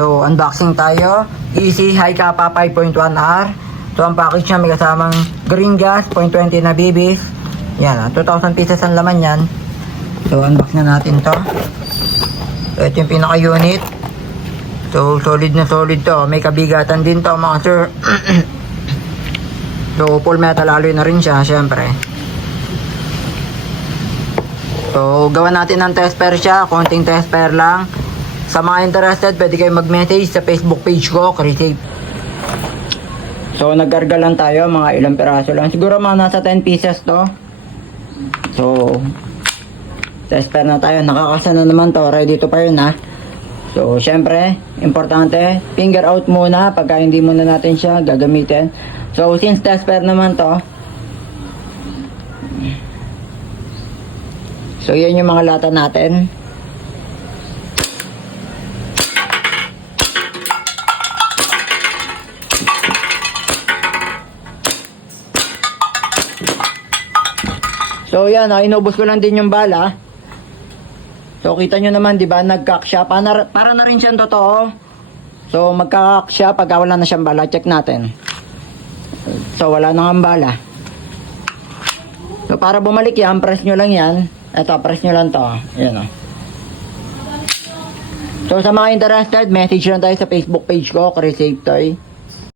So, unboxing tayo. Easy High Kappa 5.1R. So, ang package niya may kasamang green gas, 0.20 na bibis. Yan, 2,000 pieces ang laman yan. So, unbox na natin to. So, ito yung pinaka-unit. So, solid na solid to. May kabigatan din to, mga sir. So, full metal alloy na rin siya, syempre. So, gawa natin ng test pair siya. Konting test pair lang. Sa mga interested, pwede kayo mag-message sa Facebook page ko, Creative. So, nagkarga lang tayo, mga ilang piraso lang. Siguro mga nasa 10 pieces to. So, test pair na tayo. Nakakasa na naman to. Ready to pair na. So, syempre, importante, finger out muna pagka hindi muna natin siya gagamitin. So, since test pair naman to, so, yan yung mga lata natin. So, yan, inubos ko lang din yung bala. So, kita nyo naman, di ba, nag-cock siya. Para na rin siyang totoo. So, magka-cock siya pagka wala na siyang bala. Check natin. So, wala na nga bala. So, para bumalik yan, press nyo lang yan. Ito, press nyo lang to. Yan o. So, sa mga interested, message lang tayo sa Facebook page ko, Chris Save Toy.